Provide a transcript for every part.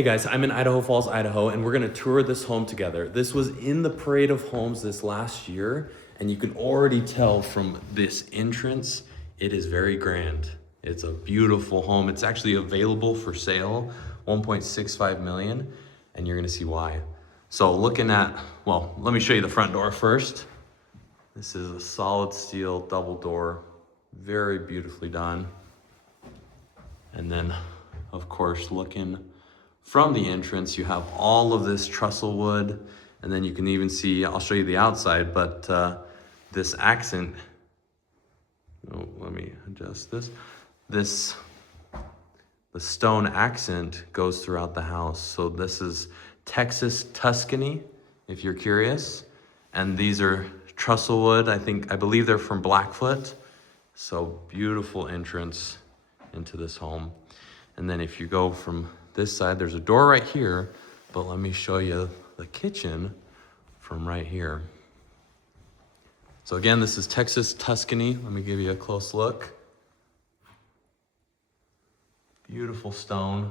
Hey guys, I'm in Idaho Falls, Idaho, and we're gonna tour this home together. This was in the parade of homes this last year, and you can already tell from this entrance, it is very grand. It's a beautiful home. It's actually available for sale, 1.65 million, and you're gonna see why. So looking at, well, let me show you the front door first. This is a solid steel double door, very beautifully done. And then, of course, looking from the entrance, you have all of this trestle wood, and then you can even see, I'll show you the outside, but this accent, oh, let me adjust this. The stone accent goes throughout the house. So this is Texas Tuscany, if you're curious. And these are trestle wood. I believe they're from Blackfoot. So beautiful entrance into this home. And then if you go from this side, there's a door right here, but let me show you the kitchen from right here. So again, this is Texas Tuscany. Let me give you a close look. Beautiful stone.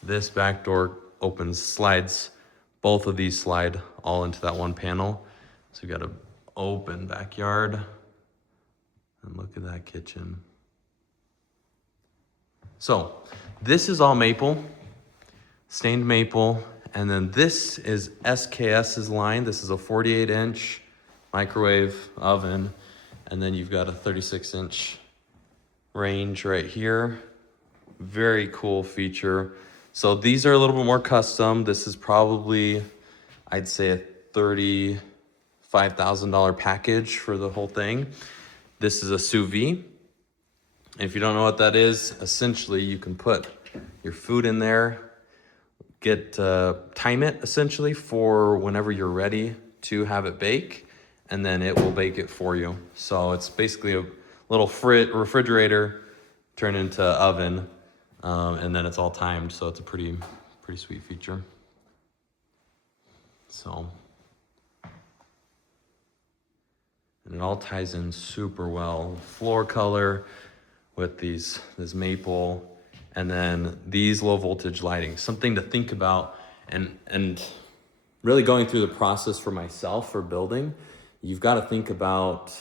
This back door slides. Both of these slide all into that one panel. So you got an open backyard. And look at that kitchen. So this is all maple, stained maple, and then this is SKS's line. This is a 48-inch microwave oven, and then you've got a 36-inch range right here. Very cool feature. So these are a little bit more custom. This is probably, I'd say, a $35,000 package for the whole thing. This is a sous vide. If you don't know what that is, essentially you can put your food in there, time it essentially for whenever you're ready to have it bake, and then it will bake it for you. So it's basically a little refrigerator turned into oven, and then it's all timed. So it's a pretty sweet feature. So, and it all ties in super well. Floor color with this maple, and then these low voltage lighting. Something to think about, and really going through the process for myself for building, you've got to think about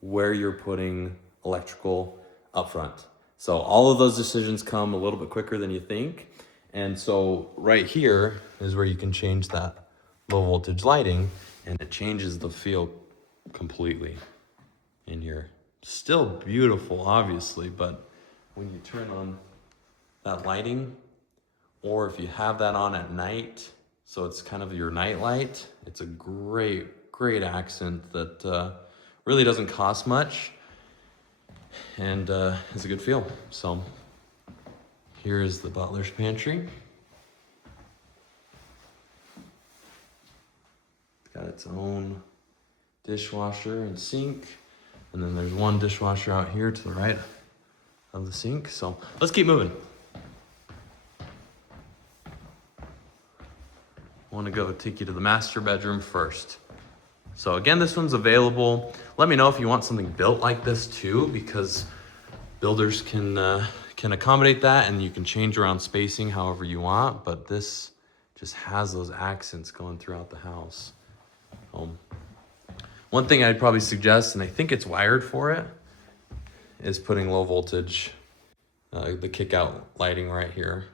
where you're putting electrical up front. So all of those decisions come a little bit quicker than you think. And so right here is where you can change that low voltage lighting, and it changes the feel completely in here. Still beautiful, obviously, but when you turn on that lighting, or if you have that on at night, so it's kind of your night light, it's a great accent that really doesn't cost much, and has a good feel. So here is the butler's pantry. It's got its own dishwasher and sink. And then there's one dishwasher out here to the right of the sink. So let's keep moving. I want to go take you to the master bedroom first. So again, this one's available. Let me know if you want something built like this too, because builders can accommodate that, and you can change around spacing however you want, but this just has those accents going throughout the house. One thing I'd probably suggest, and I think it's wired for it, is putting low voltage, the kick out lighting right here.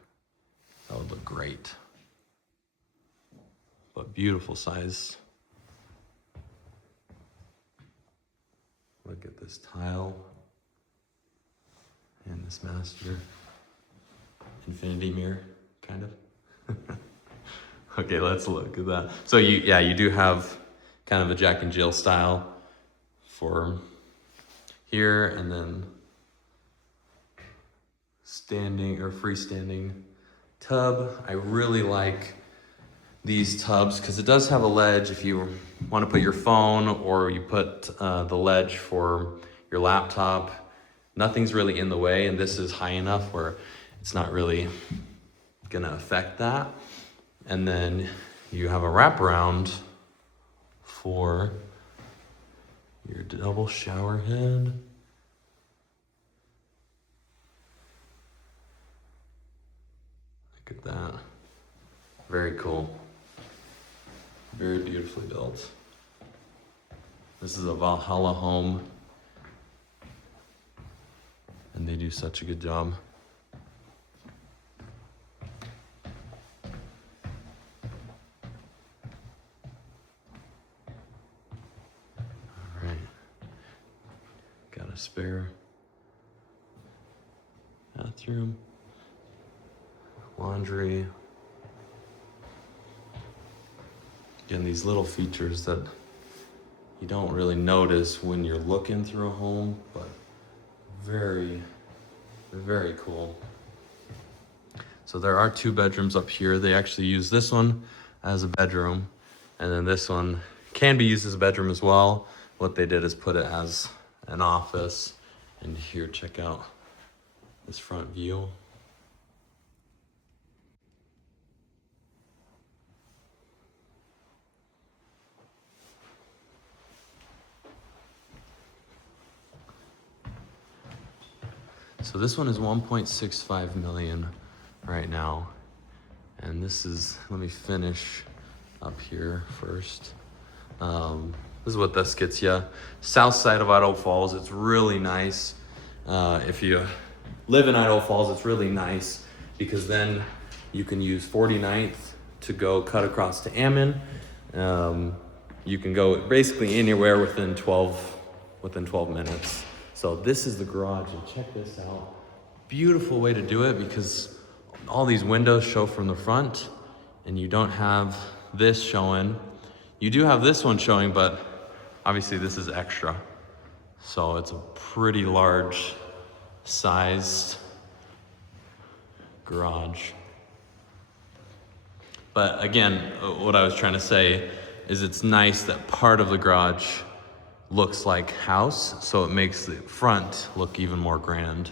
That would look great. But beautiful size. Look at this tile and this master infinity mirror, kind of. Okay, let's look at that. So you do have kind of a Jack and Jill style for here, and then standing or freestanding tub. I really like these tubs because it does have a ledge if you want to put your phone, or you put the ledge for your laptop. Nothing's really in the way, and this is high enough where it's not really gonna affect that. And then you have a wraparound for your double shower head. Look at that. Very cool. Very beautifully built. This is a Valhalla home, and they do such a good job. All right, got a spare bathroom, laundry. Again, these little features that you don't really notice when you're looking through a home, but very, very cool. So there are 2 bedrooms up here. They actually use this one as a bedroom, and then this one can be used as a bedroom as well. What they did is put it as an office. And here, check out this front view. So this one is 1.65 million right now. And this is, let me finish up here first. This is what this gets you. South side of Idaho Falls, it's really nice. If you live in Idaho Falls, it's really nice because then you can use 49th to go cut across to Ammon. You can go basically anywhere within 12 minutes. So this is the garage, and check this out. Beautiful way to do it because all these windows show from the front and you don't have this showing. You do have this one showing, but obviously this is extra. So it's a pretty large sized garage. But again, what I was trying to say is it's nice that part of the garage looks like house, so it makes the front look even more grand.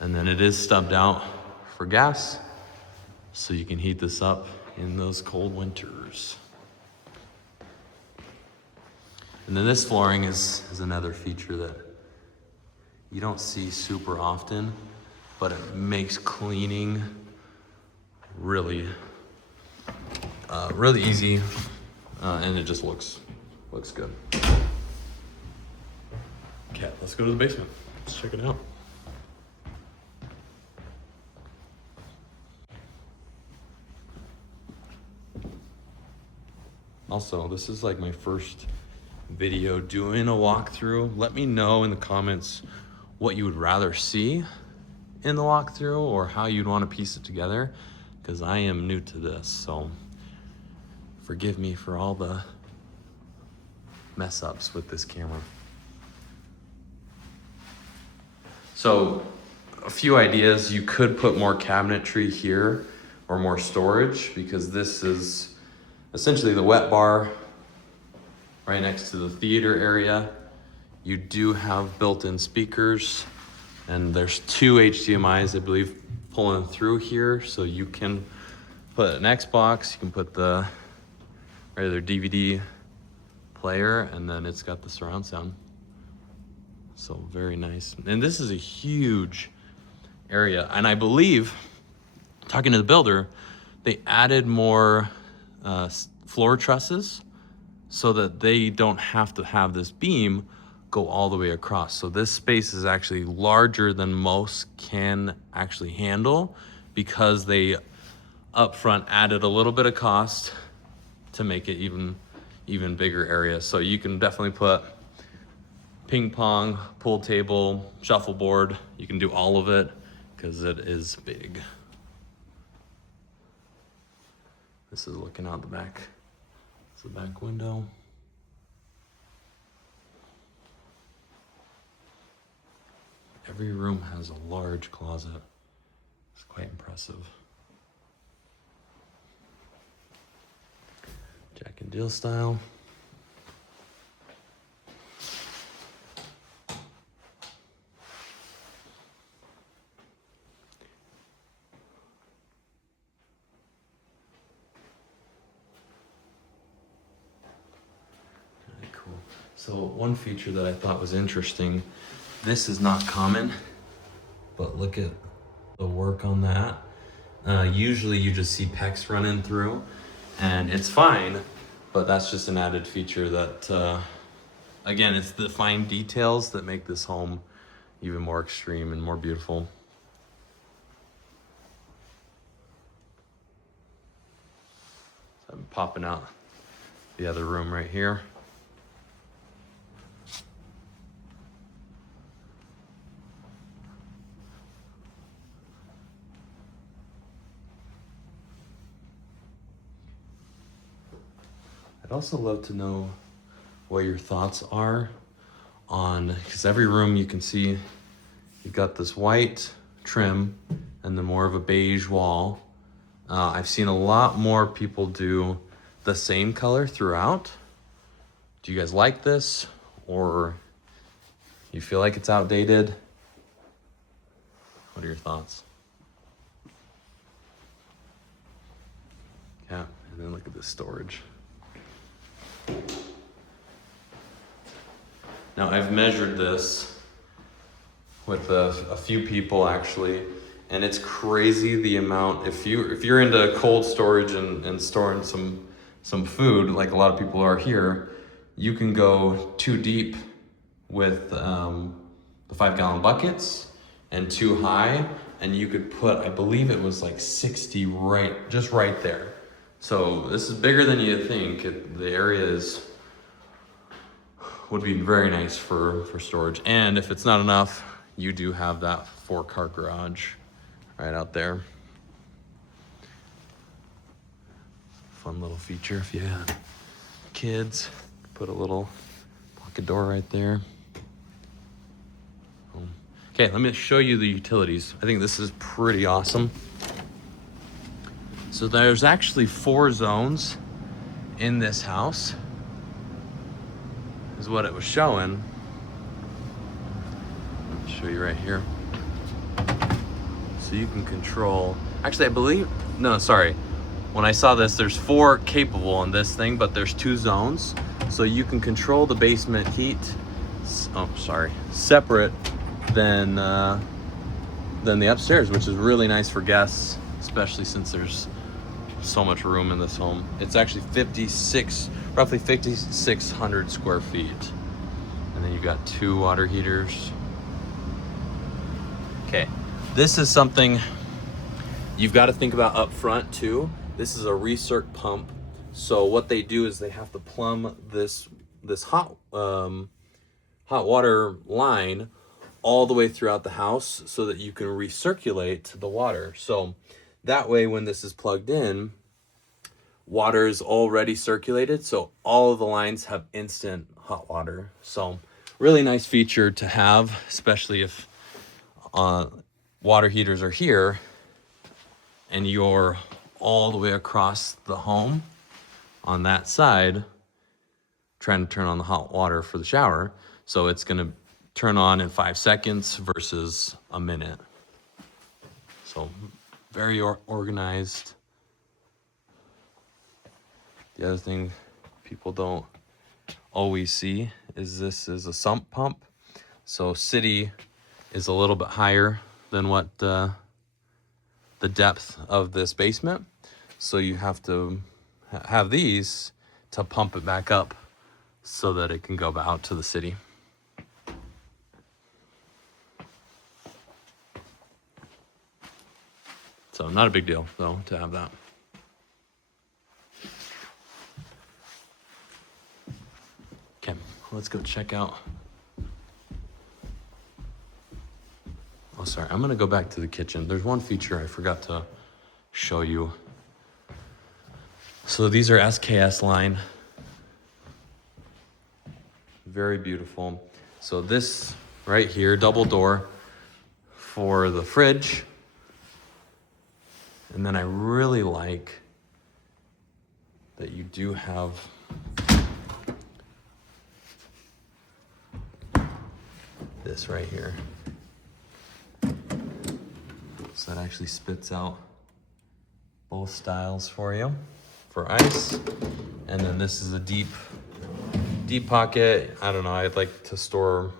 And then it is stubbed out for gas, so you can heat this up in those cold winters. And then this flooring is another feature that you don't see super often, but it makes cleaning really easy, and it just looks good. Okay, let's go to the basement. Let's check it out. Also, this is like my first video doing a walkthrough. Let me know in the comments what you would rather see in the walkthrough or how you'd want to piece it together, because I am new to this, so forgive me for all the mess ups with this camera. So a few ideas: you could put more cabinetry here or more storage, because this is essentially the wet bar right next to the theater area. You do have built-in speakers, and there's 2 HDMIs, I believe, pulling through here. So you can put an Xbox, you can put the regular DVD player, and then it's got the surround sound. So very nice. And this is a huge area. And I believe, talking to the builder, they added more floor trusses so that they don't have to have this beam go all the way across. So this space is actually larger than most can actually handle, because they up front added a little bit of cost to make it even bigger area. So you can definitely put ping pong, pool table, shuffleboard. You can do all of it because it is big. This is looking out the back. It's the back window. Every room has a large closet. It's quite impressive. Jack and Jill style. Really cool. So one feature that I thought was interesting, this is not common, but look at the work on that. Usually you just see PEX running through, and it's fine, but that's just an added feature that, again, it's the fine details that make this home even more extreme and more beautiful. So I'm popping out the other room right here. I'd also love to know what your thoughts are on, because every room you can see you've got this white trim and then more of a beige wall. I've seen a lot more people do the same color throughout. Do you guys like this, or you feel like it's outdated? What are your thoughts? Yeah, and then look at this storage. Now I've measured this with a few people actually, and it's crazy the amount. If you're into cold storage and storing some food, like a lot of people are here, you can go too deep with the 5-gallon buckets and too high, and you could put, I believe it was like 60 just right there. So this is bigger than you think. The area would be very nice for storage. And if it's not enough, you do have that 4-car garage right out there. Fun little feature if you have kids. Put a little pocket door right there. Okay, let me show you the utilities. I think this is pretty awesome. So there's actually 4 zones in this house, is what it was showing. I'll show you right here. So you can control, actually I believe, no, sorry. When I saw this, there's 4 capable on this thing, but there's 2 zones. So you can control the basement heat, separate than the upstairs, which is really nice for guests, especially since there's so much room in this home. It's actually roughly 5,600 square feet. And then you've got 2 water heaters. Okay, this is something you've got to think about up front too. This is a recirc pump. So what they do is they have to plumb this hot water line all the way throughout the house so that you can recirculate the water. So that way, when this is plugged in, water is already circulated, so all of the lines have instant hot water. So really nice feature to have, especially if water heaters are here and you're all the way across the home on that side trying to turn on the hot water for the shower. So it's going to turn on in 5 seconds versus a minute. So very organized. The other thing people don't always see is this is a sump pump. So city is a little bit higher than what the depth of this basement. So you have to have these to pump it back up so that it can go out to the city. So not a big deal though to have that. Okay, let's go check out. Oh, sorry, I'm gonna go back to the kitchen. There's one feature I forgot to show you. So these are SKS line. Very beautiful. So this right here, double door for the fridge. And then I really like that you do have this right here. So that actually spits out both styles for you for ice. And then this is a deep pocket. I don't know, I'd like to store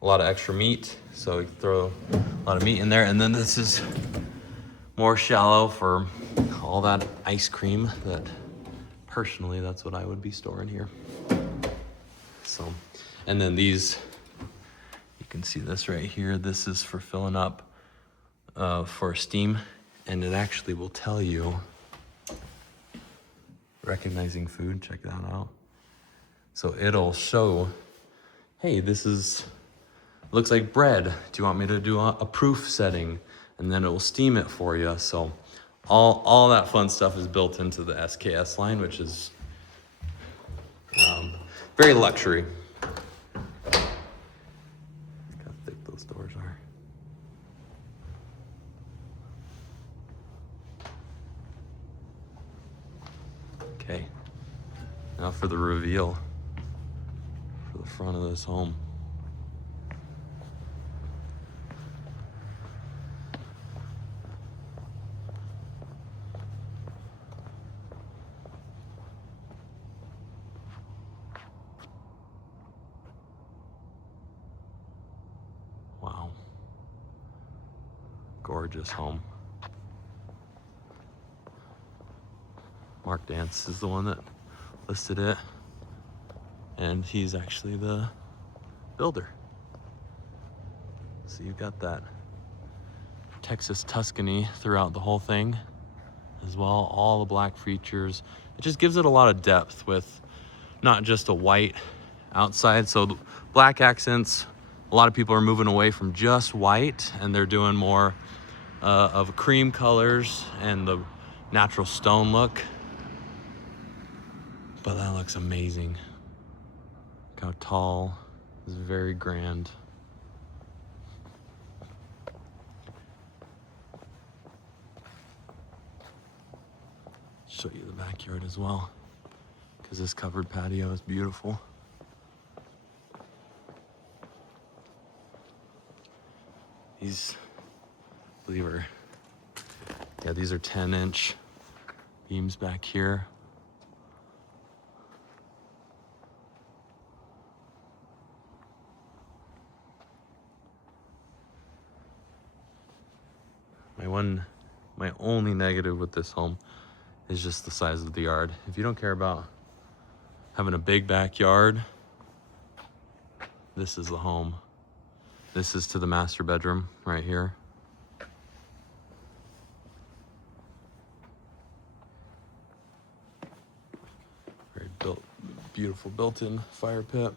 a lot of extra meat, so you throw a lot of meat in there. And then this is more shallow for all that ice cream that personally, that's what I would be storing here. So, and then these, you can see this right here. This is for filling up for steam, and it actually will tell you, recognizing food, check that out. So it'll show, hey, this is, looks like bread. Do you want me to do a proof setting? And then it will steam it for you. So all that fun stuff is built into the SKS line, which is very luxury. Look how thick those doors are. Okay, now for the reveal for the front of this home. Wow. Gorgeous home. Mark Dance is the one that listed it, and he's actually the builder. So you've got that Texas Tuscany throughout the whole thing as well, all the black features. It just gives it a lot of depth with not just a white outside. So the black accents, a lot of people are moving away from just white, and they're doing more of cream colors and the natural stone look. But that looks amazing. Look how tall. It's very grand. Show you the backyard as well, because this covered patio is beautiful. These, I believe are, yeah, these are 10-inch beams back here. My only negative with this home is just the size of the yard. If you don't care about having a big backyard, this is the home. This is to the master bedroom right here. Very beautiful built-in fire pit.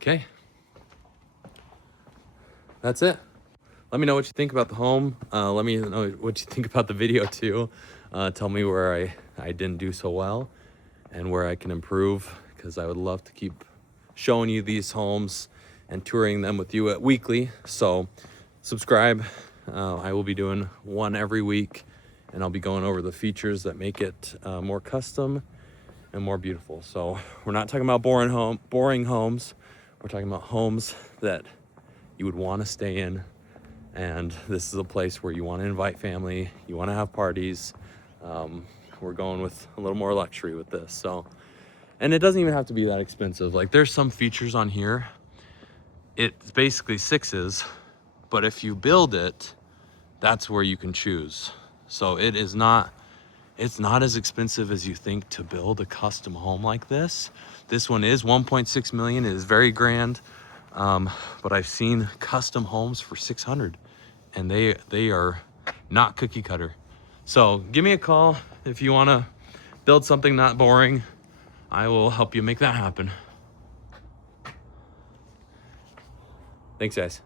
Okay, that's it. Let me know what you think about the home. Let me know what you think about the video too. Tell me where I didn't do so well and where I can improve, because I would love to keep showing you these homes and touring them with you weekly. So subscribe. I will be doing one every week, and I'll be going over the features that make it more custom and more beautiful. So we're not talking about boring homes. We're talking about homes that you would want to stay in. And this is a place where you want to invite family, you want to have parties. We're going with a little more luxury with this. So, and it doesn't even have to be that expensive. Like, there's some features on here, it's basically 6s, but if you build it, that's where you can choose. So it's not as expensive as you think to build a custom home like this. This one is 1.6 million. It is very grand. But I've seen custom homes for 600, and they are not cookie cutter. So give me a call if you want to build something not boring. I will help you make that happen. Thanks, guys.